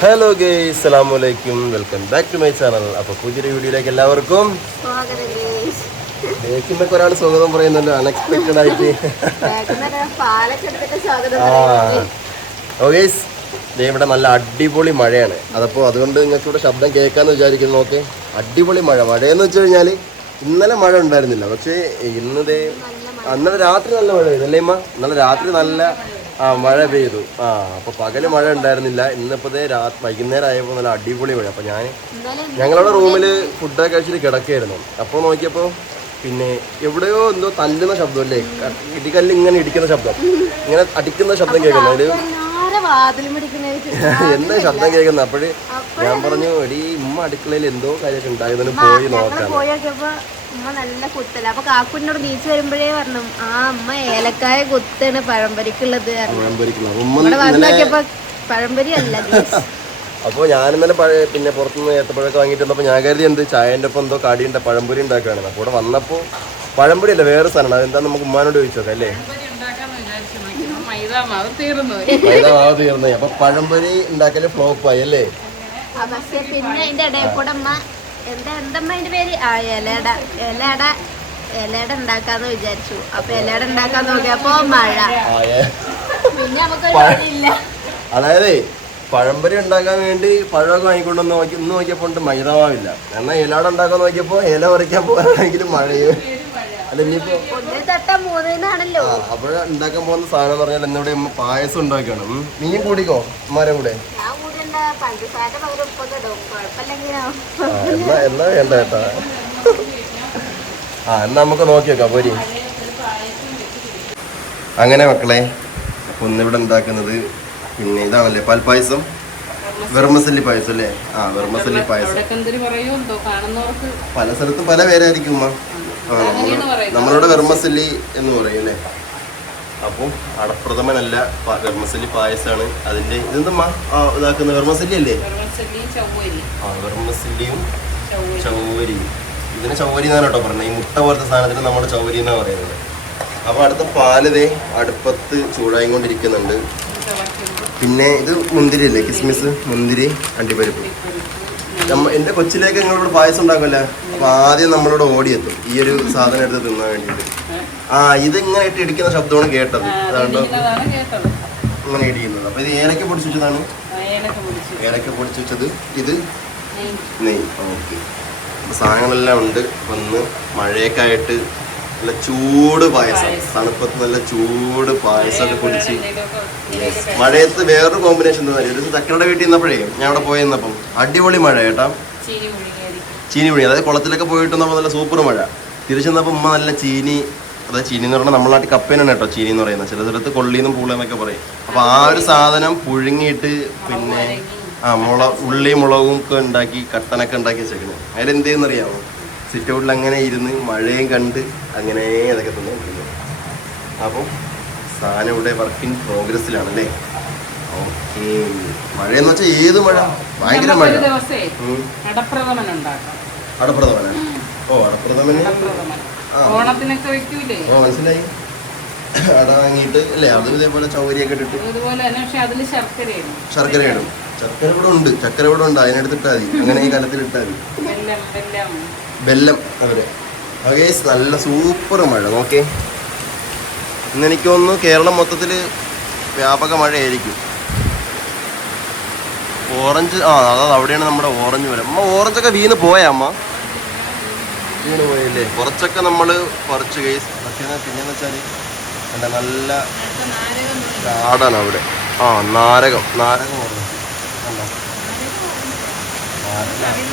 Hello ഗേ അസ്സലാമു വലൈക്കും welcome back to my channel അപ്പോൾ പുതിയൊരു വീഡിയോയിലേക്ക് എല്ലാവർക്കും. ബേക്കിന്നൊക്കെ ഒരാൾ സ്വാഗതം പറയുന്നല്ലോ അൺഎക്സ്പെക്റ്റഡ് ആയിട്ട്. ഇവിടെ നല്ല അടിപൊളി മഴയാണ്. അതപ്പോൾ അതുകൊണ്ട് നിങ്ങൾക്ക് ഇവിടെ ശബ്ദം കേൾക്കാന്ന് വിചാരിക്കുന്നു. ഓക്കെ അടിപൊളി മഴ. മഴയെന്ന് വെച്ച് കഴിഞ്ഞാൽ ഇന്നലെ മഴ ഉണ്ടായിരുന്നില്ല. പക്ഷേ ഇന്ന് അന്നലെ രാത്രി നല്ല മഴ പെയ്തു. അല്ലേ ഇന്നലെ രാത്രി നല്ല ആ മഴ പെയ്തു. ആ അപ്പൊ പകൽ മഴ ഉണ്ടായിരുന്നില്ല. ഇന്നിപ്പോ രാ വൈകുന്നേരം ആയപ്പോൾ നല്ല അടിപൊളി മഴ. അപ്പൊ ഞാൻ ഞങ്ങളുടെ റൂമിൽ ഫുഡൊക്കെ കഴിച്ചിട്ട് കിടക്കുകയായിരുന്നു അപ്പോൾ നോക്കിയപ്പോൾ പിന്നെ എവിടെയോ എന്തോ തല്ലുന്ന ശബ്ദം അല്ലേ? ഇടികല്ല് ഇങ്ങനെ ഇടിക്കുന്ന ശബ്ദം. ഇങ്ങനെ അടിക്കുന്ന ശബ്ദം കേൾക്കുന്നു. അതിൽ എന്താ ശബ്ദം കേൾക്കുന്നത് അപ്പോഴ് ഞാൻ പറഞ്ഞു എടി ഉമ്മ അടുക്കളയിൽ എന്തോ കാര്യമൊക്കെ ഉണ്ടായതിന് പോയി നോക്കാം ഉമ്മ നല്ല കുത്തല. അപ്പൊ കാക്കുനോട് ബീച്ച് വരുമ്പോഴേ പറഞ്ഞു ആ അമ്മ ഏലക്കായ കുത്താണ് പഴംപരിക്കുള്ളത്. നോക്കിയപ്പോ പഴംപരി അല്ല. അപ്പോൾ ഞാൻ ഇന്നലെ പഴയ പിന്നെ പുറത്തുനിന്ന് ഏത്തപ്പഴമൊക്കെ വാങ്ങിയിട്ട് വന്നപ്പോൾ ഞാൻ കരുതി എന്ത് ചായന്റെ ഒപ്പം എന്തോ കടിയുണ്ട് പഴംപൊരി ഉണ്ടാക്കുകയാണ്. അപ്പോൾ ഇവിടെ വന്നപ്പോൾ പഴംപൊരി അല്ല വേറെ സാധനമാണ്. അതെന്താ നമുക്ക് ഉമ്മാനോട് ചോദിച്ചോക്കാം അല്ലേ ഉണ്ടാക്കാന്ന് വിചാരിച്ചു നോക്കിയപ്പോ മൈദ മാവ് തീർന്നു. മൈദ മാവ് തീർന്നു. അപ്പോൾ പഴംപൊരി ഉണ്ടാക്കൽ ഫ്ലോപ്പായി അല്ലേ? ആ, പക്ഷെ പിന്നെ അതിന്റെ ഇടയിൽ കൂടെ അമ്മ എന്താ എന്തമ്മ അതിന്റെ പേര്? ആ ഇലയുടെ ഇലയുടെ ഇലയുടെ ഉണ്ടാക്കാന്ന് വിചാരിച്ചു. അപ്പൊ ഇലയുടെ ഉണ്ടാക്കാൻ നോക്കിയപ്പോ മഴ പിന്നെ നമുക്കൊരു ഇല്ല അതായത് പഴംപൊരി ഉണ്ടാക്കാൻ വേണ്ടി പഴമൊക്കെ വാങ്ങിക്കൊണ്ടുവന്ന് നോക്കി ഇന്ന് നോക്കിയപ്പോൾ ഉണ്ട് മൈദ മാവില്ല എന്നാൽ ഇലാട ഉണ്ടാക്കാൻ നോക്കിയപ്പോൾ ഇല പറിക്കാൻ പോകാനാണെങ്കിൽ മഴയോ. അല്ല ആ അപ്പോൾ ഉണ്ടാക്കാൻ പോകുന്ന സാധനം എന്ന് പറഞ്ഞാൽ എന്നോട് പായസം ഉണ്ടാക്കണം. നീയും കൂടിക്കോ? ഉമ്മാരെ കൂടെ? എന്നാ എന്നാ വേണ്ട കേട്ടാ. ആ എന്നാ നമുക്ക് നോക്കി വെക്കാം പോരി. അങ്ങനെ മക്കളെ ഒന്നിവിടെ ഉണ്ടാക്കുന്നത് പിന്നെ ഇതാണല്ലേ പാൽപ്പായസം? വെർമസല്ലി പായസം അല്ലേ? ആ വെർമസല്ലി പായസം. പല സ്ഥലത്തും പല പേരായിരിക്കും ഉമ്മ. ആ നമ്മൾ നമ്മളിവിടെ വെർമസല്ലി എന്ന് പറയും അല്ലേ? അപ്പം അടപ്രഥമനല്ല വെർമസല്ലി പായസമാണ് അതിന്റെ ഇതെന്തമ്മാ? ഇതാക്കുന്ന വെർമസല്ലി അല്ലേ? ആ വെർമസല്ലിയും ചൗവരിയും ചൗവരി ഇതിന് ചൗവരി എന്നാണ് കേട്ടോ പറഞ്ഞത്. ഈ മുട്ട പോലത്തെ സാധനത്തിന് നമ്മൾ ചൗവരി എന്നാണ് പറയുന്നത്. അപ്പോൾ അടുത്ത പാലതേ അടുപ്പത്ത് ചൂടായി കൊണ്ടിരിക്കുന്നുണ്ട് പിന്നെ ഇത് മുന്തിരി അല്ലേ? കിസ്മിസ് മുന്തിരി അണ്ടിപ്പരിപ്പ്. നമ്മ എന്റെ കൊച്ചിലേക്ക് നിങ്ങളിവിടെ പായസം ഉണ്ടാക്കുമല്ലേ? അപ്പോൾ ആദ്യം നമ്മളിവിടെ ഓടിയെത്തും. ഈ ഒരു സാധനം എടുത്ത് തിന്നാൻ വേണ്ടിയിട്ട്. ആ ഇത് ഇങ്ങനെ ഇട്ട് ഇടിക്കുന്ന ശബ്ദമാണ് കേട്ടത്. അതുകൊണ്ടോ ഇങ്ങനെ ഇടിക്കുന്നത് അപ്പോൾ ഇത് ഏലക്ക പൊടിച്ച് വെച്ചതാണ്? ഏലക്ക പൊടിച്ച്. വെച്ചത് ഇത്. നെയ് ഓക്കെ. സാധനങ്ങളെല്ലാം ഉണ്ട്. വന്ന് മഴയൊക്കെ ആയിട്ട് നല്ല ചൂട് പായസം. തണുപ്പത്ത് നല്ല ചൂട് പായസമൊക്കെ കുടിച്ച്. മഴയത്ത് വേറൊരു കോമ്പിനേഷൻ എന്താ ഒരു ദിവസം ചക്കരയുടെ വീട്ടിൽ നിന്നപ്പോഴേ ഞാൻ അവിടെ പോയി നിന്നപ്പം അടിപൊളി മഴ കേട്ടാ. ചീനി പുഴുങ്ങിയായിരിക്കും അതായത് കുളത്തിലൊക്കെ പോയിട്ട് നമ്മൾ നല്ല സൂപ്പർ മഴ. തിരിച്ചു വന്നപ്പോൾ ഉമ്മ നല്ല ചീനി അതായത് ചീനി എന്ന് പറഞ്ഞാൽ നമ്മളെ നാട്ടിൽ കപ്പേനാണ് കേട്ടോ ചീനി എന്ന് പറയുന്നത്. ചില സ്ഥലത്ത് കൊള്ളിന്നും പൂളെന്നൊക്കെ പറയും. അപ്പോൾ ആ ഒരു സാധനം പുഴുങ്ങിയിട്ട് പിന്നെ ആ മുള ഉള്ളി മുളകും ഒക്കെ ഉണ്ടാക്കി കട്ടനൊക്കെ ഉണ്ടാക്കി വെച്ചേക്കുന്നത് എന്തേന്ന് അറിയാമോ സിറ്റ് ഔട്ടിൽ അങ്ങനെ ഇരുന്ന് മഴയും കണ്ട് അങ്ങനെ അതൊക്കെ തന്നെ അപ്പം സാധനം ഇവിടെ വർക്ക് ഇൻ പ്രോഗ്രസ്സിലാണ് അല്ലേ? മഴയെന്ന് വെച്ചാൽ ഏത് മഴ? ഭയങ്കര മഴ. അടപ്രഥമൻ ഉണ്ടാക്കാം. അടപ്രഥമന ഓ അടപ്രഥമന്. ഓണത്തിനൊക്കെ വെക്കൂലേ? ഓ മനസ്സിലായി. അട വാങ്ങിയിട്ട് അല്ലേ? അതും ഇതേപോലെ ചൗരിയൊക്കെ ഇട്ടിട്ട്. ശർക്കര ഇടും. ശർക്കര ഇവിടെ ഉണ്ട്. ചക്കര ഇവിടെ ഉണ്ട്. അതിനെടുത്തിട്ടാൽ മതി. അങ്ങനെ ഈ കലത്തിൽ ഇട്ടാൽ മതി. ബെല്ലം അവർ. നല്ല സൂപ്പർ മഴ. നോക്കേ ഇന്ന് എനിക്ക് തോന്നുന്നു കേരളം മൊത്തത്തിൽ വ്യാപക മഴയായിരിക്കും ഓറഞ്ച് ആ അതാ അവിടെയാണ് നമ്മുടെ ഓറഞ്ച് വരെ അമ്മ ഓറഞ്ചൊക്കെ വീണ് പോയാ അമ്മ? വീണ് പോയല്ലേ? കുറച്ചൊക്കെ നമ്മൾ പറിച്ച് കേസ് പക്ഷേ പിന്നെന്ന് വെച്ചാൽ എന്താ നല്ല കാടാണ് അവിടെ. ആ നാരകം. നാരകം ഓറഞ്ച്. കണ്ടോ? നാരകം.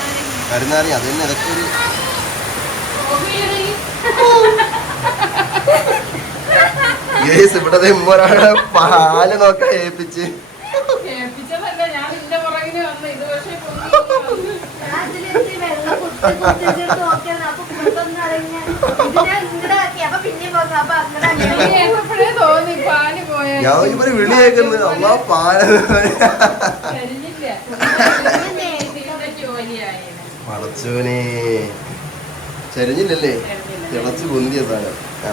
കരുനാരങ്ങ. അത് തന്നെ ഇതൊക്കെ ഒരു ഇവിടെ ഒരാളെ പാൽ നോക്കാൻ ഏൽപ്പിച്ച്. ഏൽപ്പിച്ചതല്ല ഞാൻ ഞാൻ ഇവർ വിളി കേൾക്കുന്നത് അമ്മ പാല പടച്ചോനെ ചരിഞ്ഞില്ലല്ലേ തിളച്ച് പൊന്തിയ സാധനം. ആ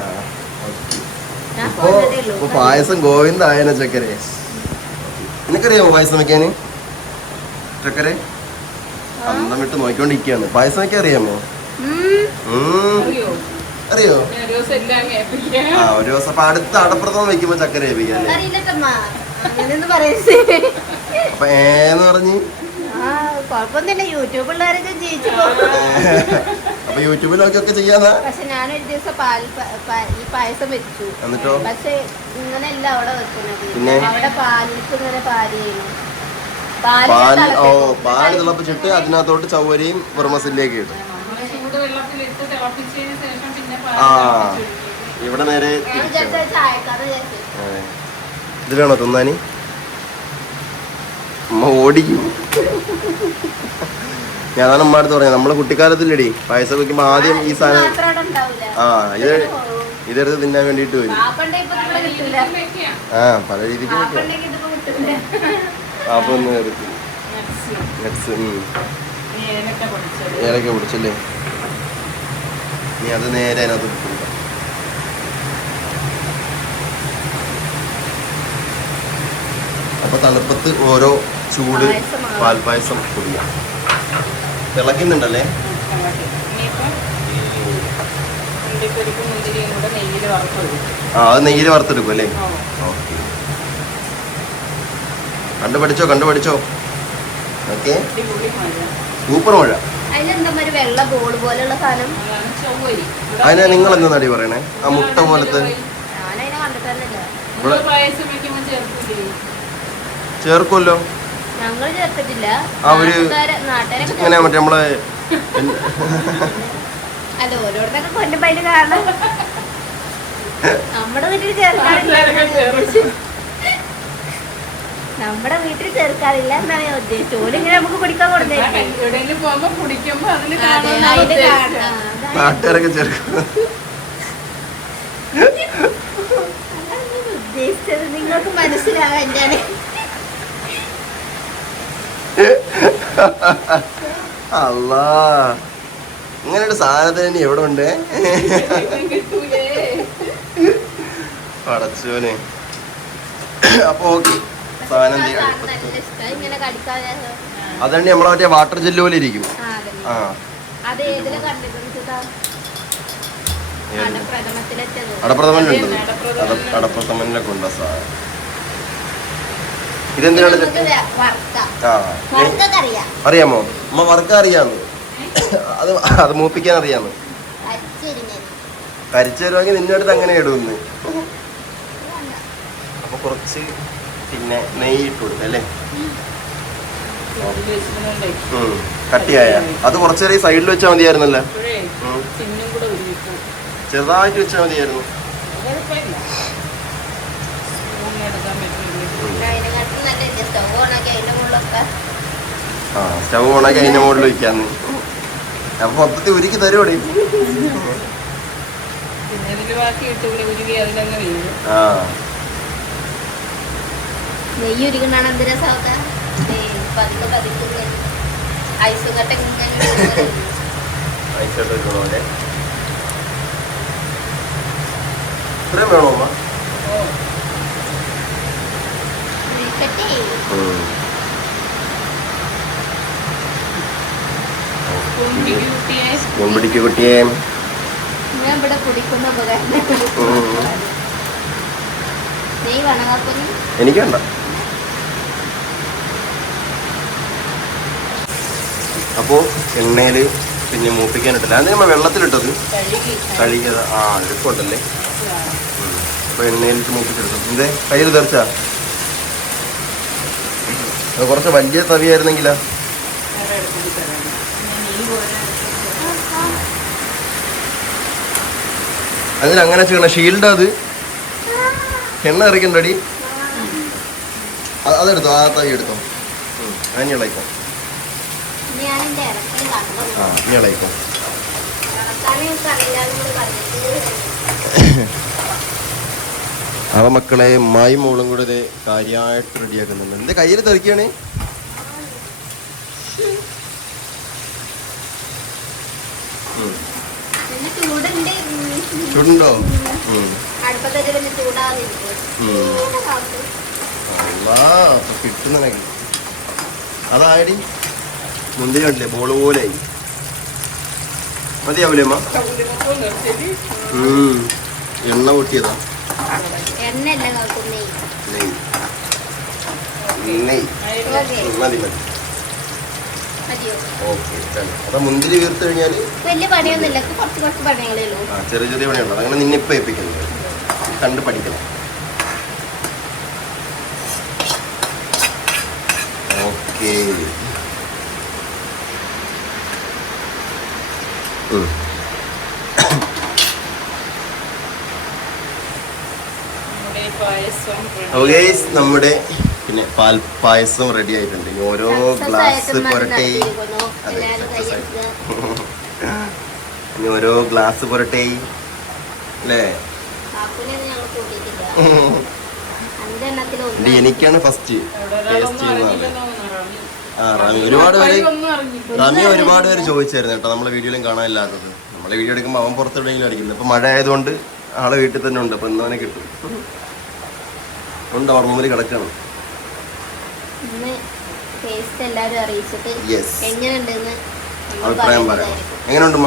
ഇപ്പൊ പായസം ഗോവിന്ദ ആയന ചക്കരെ നിനക്കറിയാമോ പായസം വെക്കാന് ചക്കര? അന്തം വിട്ട് നോക്കിക്കൊണ്ടിരിക്കുകയാണ്. പായസം ഒക്കെ അറിയാമോ. അറിയോ? അറിയോ? ഒരു ദിവസം എല്ലാം ഏൽപ്പിക്കാം ആ ഒരു ദിവസം അപ്പൊ അടുത്ത അടപ്രഥമം വെക്കുമ്പോ ചക്കര ഏൽപ്പിക്കാം അല്ലേ? അറിയില്ലട്ടമ്മ അങ്ങനെയൊന്നും പറയരുത്. അപ്പൊ ഏന്ന് പറഞ്ഞ്? ആ കുഴപ്പമൊന്നുമില്ല. യൂട്യൂബുള്ളവരൊക്കെ ജയിച്ചു പോകും. അപ്പൊ യൂട്യൂബിൽ നോക്കിയൊക്കെ ചെയ്യാന്നാ പക്ഷെ ഞാനൊരു ദിവസം പാൽ ഈ പായസം വെച്ചു. എന്നിട്ടോ? പക്ഷെ ഇങ്ങനെയല്ല അവിടെ വെക്കുന്നത്. പിന്നെ? അവിടെ പാലിക്ക് ഇങ്ങനെ പാൽ ചെയ്യുന്നു പാൽ പാൽ ഓ. പാൽ തിളപ്പിച്ചിട്ട് അതിനകത്തോട്ട് ചവ്വരിയും വെറുമസിലേക്ക് ഇട്ടു ആ. ഇവിടെ നേരെ ഇതിലാണോ. ഇത് വേണോ തിന്നാനി? അമ്മ ഓടിക്കും. ഞാനാണ് അമ്മ അടുത്ത് പറയാം നമ്മളെ കുട്ടിക്കാലത്തില്ലടി പായസം വെക്കുമ്പോ ആദ്യം ഈ സാധനം ആ ഇത് ഇതെടുത്ത് തിന്നാൻ വേണ്ടിട്ട് വരും. ആ പല രീതിക്ക് വെക്കാം. നട്സ് ഏലക്ക പിടിച്ചല്ലേ നീ അത് നേരെ അതിനകത്ത് ഇട്ട് അപ്പൊ തണുപ്പത്ത് ഓരോ ചൂട് പാൽപായസം പാൽപ്പായസം കുടിക്കാം തിളക്കുന്നുണ്ടല്ലേ. ആ അത് നെയ്യിൽ വറുത്തെടുക്കും അല്ലേ ഓ. ഓക്കെ കണ്ടു പഠിച്ചോ കണ്ടു പഠിച്ചോ ഓക്കെ അടിപൊളി മഴ. സൂപ്പർ മഴ അതിലെന്താ ഒരു വെള്ള ബോൾ പോലെയുള്ള കണ്ടുപഠിച്ചോ. ഓക്കെ. സൂപ്പർ മഴ. അതിനെ നിങ്ങൾ എന്താ നടി പറയണേ? ആ മുട്ട പോലത്തെ. ചേർക്കുമല്ലോ. അവർ ചേർത്തിട്ടില്ല. ആ, ഒരു നാട്ടുകാരെ- നാട്ടുകാരൊക്കെ ഇങ്ങനെ മറ്റേ നമ്മളെ അല്ല കാണണം നമ്മുടെ വീട്ടിൽ ചേർക്കാൻ. നമ്മുടെ വീട്ടിൽ ചേർക്കാറില്ല എന്നാണ് ഞാൻ ഉദ്ദേശിച്ചത്. ഓൽ ഇങ്ങനെ നമുക്ക് കുടിക്കാൻ കൊടുത്തേ ചേർക്കും ഞാൻ ഉദ്ദേശിച്ചത്. നിങ്ങൾക്ക് മനസ്സിലാവാൻ എന്താണ് അല്ലാ ഇങ്ങനെ ഒരു സാധനത്തിന് ഇനി എവിടെ ഉണ്ട്? പടച്ചോനെ. അപ്പൊ ഓക്കെ. സാധനം അതുകൊണ്ട് നമ്മളെ മറ്റേ വാട്ടർ ജെല്ല് പോലെ ഇരിക്കും. ആ, അടപ്രഥമനുണ്ട് ഉണ്ട് സാധനം. ഇതെന്തിനാണ് അറിയാമോ? അമ്മ വർക്ക് അറിയാന്ന്. അത് അത് മൂപ്പിക്കാൻ അറിയാന്ന് കരിച്ചു തരുവാണെങ്കിൽ നിന്നടുത്ത് അങ്ങനെ ഇടുന്ന്? അപ്പൊ കുറച്ച് പിന്നെ നെയ്യ് ഇട്ട് അല്ലേ. കട്ടിയായ. അത് കുറച്ച് നേരം ഈ സൈഡിൽ വെച്ചാൽ മതിയായിരുന്നല്ലേ? ചെറുതായിട്ട് വെച്ചാൽ മതിയായിരുന്നു. ആ സ്റ്റവ് ഓണാക്കി അതിന്റെ മുകളിൽ വെക്കാന്ന് അപ്പൊ മൊത്തത്തിൽ ഒരുക്കി തരുവോടെ പിന്നെ ഇതിൽ ബാക്കി ഇട്ട് ഇവിടെ ഉരുകി അതിലങ്ങ് വീഴും ആ നെയ്യ് ഉരുക്കണാണ് എന്ത് രസമൊക്കെ പതുക്കെ ഐസും കട്ട ഇത്രയും വേണോ അമ്മ കൂട്ടിയേ ഞാൻ ഇവിടെ കുടിക്കുന്ന എനിക്ക് വേണ്ട. അപ്പോ എണ്ണയിൽ പിന്നെ മൂപ്പിക്കാനിട്ടില്ല അത് നമ്മൾ വെള്ളത്തിലിട്ടത്. കഴുകി കഴുകിയത് ആ എളുപ്പമുണ്ടല്ലേ അപ്പോൾ എണ്ണയിലിട്ട് മൂപ്പിച്ചെടുത്തു. എന്റെ കയ്യിൽ തെറിച്ച? അത് കുറച്ച് വലിയ തവിയായിരുന്നെങ്കിലാ? അതിലങ്ങനെ അതിന് ചെയ്യണം. ഷീൽഡ് അത്. എണ്ണ ഇറക്കണ്ടടി അതെടുത്തോ. ആ തവി എടുത്തോ. അങ്ങനെയുള്ള അതിന് ഇളയിക്കോ ഞാൻ എന്റെ ഇറക്കി കണ്ടു ഇളയിക്കോ. അവ മക്കളെ മായി മോളും കൂടെ ഇത് കാര്യമായിട്ട് റെഡിയാക്കുന്നുണ്ട്. എന്റെ കയ്യിൽ തെറിക്കാണ് ചൂടുണ്ടോ കിട്ടുന്ന അതായടി. മുന്തിരി കണ്ടില്ലേ ബോൾ പോലെ മതിയാവൂലേ അമ്മ. എണ്ണ പൊട്ടിയതാ. മതി. മതി അപ്പൊ മുന്തിരി വീർത്ത് കഴിഞ്ഞാൽ വലിയ പണിയൊന്നുമില്ല. കുറച്ച് കുറച്ച് പണികളേ ആ ചെറിയ ചെറിയ പണിയുള്ളത് അങ്ങനെ നിന്നിപ്പ ഏൽപ്പിക്കുന്നത് കണ്ട് പഠിക്കണം. ഓക്കെ. നമ്മുടെ പിന്നെ പാൽ പായസം റെഡി ആയിട്ടുണ്ട്. ഇനി ഓരോ ഗ്ലാസ് പുരട്ടെ. അതെ, ഇനി ഓരോ ഗ്ലാസ് പുരട്ടെ അല്ലേ? എനിക്കാണ് ഫസ്റ്റ് ടേസ്റ്റ് ചെയ്യുന്നത്. ആ റാമി ഒരുപാട് പേര് റമി ഒരുപാട് പേര് ചോദിച്ചായിരുന്നു കേട്ടോ നമ്മളെ വീഡിയോയിലും കാണാനില്ലാത്തത്. നമ്മളെ വീഡിയോ എടുക്കുമ്പോൾ അവൻ പുറത്തെവിടെയെങ്കിലും അടിക്കുന്നത് ഇപ്പൊ മഴ ആയതുകൊണ്ട് ആളെ വീട്ടിൽ തന്നെ ഉണ്ട് അപ്പൊ ഇന്നവനെ കിട്ടും. ഉണ്ട് ഓർമ്മ കിടക്കണം. അഭിപ്രായം പറയാം. എങ്ങനെയുണ്ട്.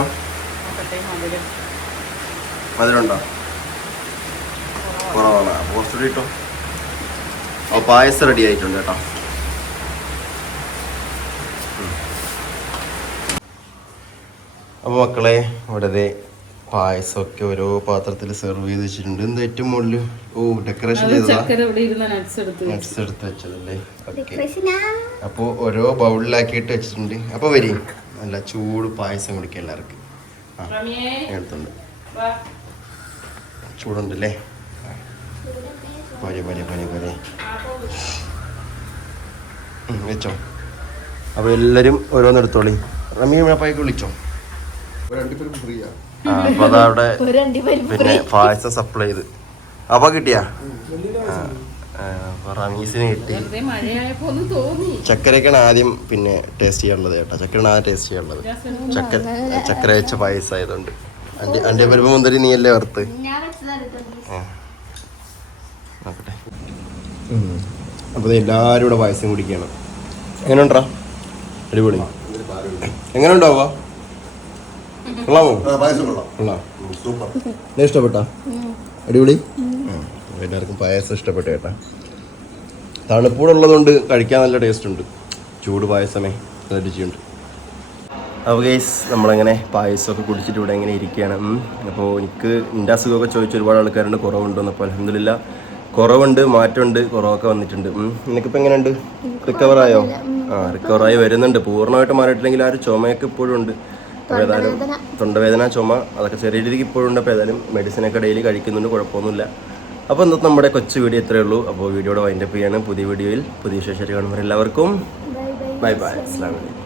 മധുരമുണ്ടോ? കുറവാണ്. പോസ്റ്റ് ഇട്ടോ? അപ്പോൾ പായസം റെഡി ആയിട്ടുണ്ട് കേട്ടോ. അപ്പോൾ മക്കളെ ഇവിടെ ദേ പായസമൊക്കെ ഓരോ പാത്രത്തിൽ സെർവ് ചെയ്ത് വെച്ചിട്ടുണ്ട് എന്താ ഏറ്റവും മുകളിൽ ഓ ഡെക്കറേഷൻ nuts എടുത്ത് വെച്ചു. നട്ട്സ് എടുത്ത് വെച്ചതല്ലേ? ഓക്കെ അപ്പോൾ ഓരോ ബൗളിലാക്കിയിട്ട് വെച്ചിട്ടുണ്ട്. അപ്പോൾ വരി. നല്ല ചൂട് പായസം കുടിക്കുക എല്ലാവർക്കും. ആ എടുത്തുണ്ട്. വാ. ചൂടുണ്ടല്ലേ? പോരെ പോരെ പോരെ പോരെ ഉം, വെച്ചോ. അപ്പോൾ എല്ലാവരും ഓരോന്നെടുത്തോളി റമിയ റമി പൈക്ക് വിളിച്ചോ ആ. അപ്പോൾ അതാ അവിടെ ഒരു അണ്ടി പരിപ്പ് പിന്നെ പായസം സപ്ലൈ ചെയ്ത്. അപ്പൊ കിട്ടിയാ? റമീസിന് കിട്ടി. ചക്കരക്കാണ് ആദ്യം പിന്നെ ടേസ്റ്റ് ചെയ്യാനുള്ളത് കേട്ടോ. ചക്കരയാണ് ആദ്യം ടേസ്റ്റ് ചെയ്യാനുള്ളത്. ചക്കര ചക്കര വെച്ച പായസം ആയതുകൊണ്ട്. അന്റെ അന്റെ പരിപ്പ് മുന്തിരി നീ അല്ലേ വറുത്ത്. നോക്കട്ടെ. അപ്പോൾ എല്ലാവരും ഇവിടെ പായസം കുടിക്കണം എങ്ങനെയുണ്ടോ അടിപൊളി. എങ്ങനെയുണ്ടാവുക കൊള്ളാമോ പായസം കൊള്ളാം. കൊള്ളാം. സൂപ്പർ. ഇഷ്ടപ്പെട്ട ഇഷ്ടപ്പെട്ടാ? അടിപൊളി. എല്ലാവർക്കും പായസം ഇഷ്ടപ്പെട്ടു കേട്ടാ. തണുപ്പൂടുള്ളതുകൊണ്ട് കഴിക്കാൻ നല്ല ടേസ്റ്റ് ഉണ്ട്. ചൂട് പായസമേ നല്ല രുചിയുണ്ട്. അപ്പോൾ ഗൈസ് നമ്മളങ്ങനെ പായസമൊക്കെ കുടിച്ചിട്ട് ഇവിടെ ഇങ്ങനെ ഇരിക്കുകയാണ്. ഉം. അപ്പോൾ എനിക്ക് എന്റെ അസുഖമൊക്കെ ചോദിച്ച ഒരുപാട് ആൾക്കാരുണ്ട്. കുറവുണ്ടോ അപ്പോൾ അലഹമില്ല കുറവുണ്ട് മാറ്റമുണ്ട് കുറവൊക്കെ വന്നിട്ടുണ്ട്. നിനക്കിപ്പോൾ എങ്ങനെയുണ്ട്? റിക്കവറായോ ആ റിക്കവറായി വരുന്നുണ്ട്. പൂർണമായിട്ട് മാറിയിട്ടില്ലെങ്കിൽ ആ ഒരു ചുമയൊക്കെ ഇപ്പോഴും ഉണ്ട്. ഏതായാലും തൊണ്ടവേദന ചുമ അതൊക്കെ ചെറിയ രീതിക്ക് ഇപ്പോഴും ഉണ്ട്. അപ്പോൾ ഏതായാലും മെഡിസിനൊക്കെ ഡെയിലി കഴിക്കുന്നുണ്ട് കുഴപ്പമൊന്നുമില്ല. അപ്പോൾ ഇന്നത്തെ നമ്മുടെ കൊച്ചു വീഡിയോ ഇത്രയേ ഉള്ളൂ. അപ്പോൾ വീഡിയോയുടെ വൈൻഡപ്പ് ചെയ്യാണ് പുതിയ വീഡിയോയിൽ പുതിയ വിശേഷം കാണുമ്പോൾ എല്ലാവർക്കും ബൈ. ബൈ അസ്സാം വലൈക്കും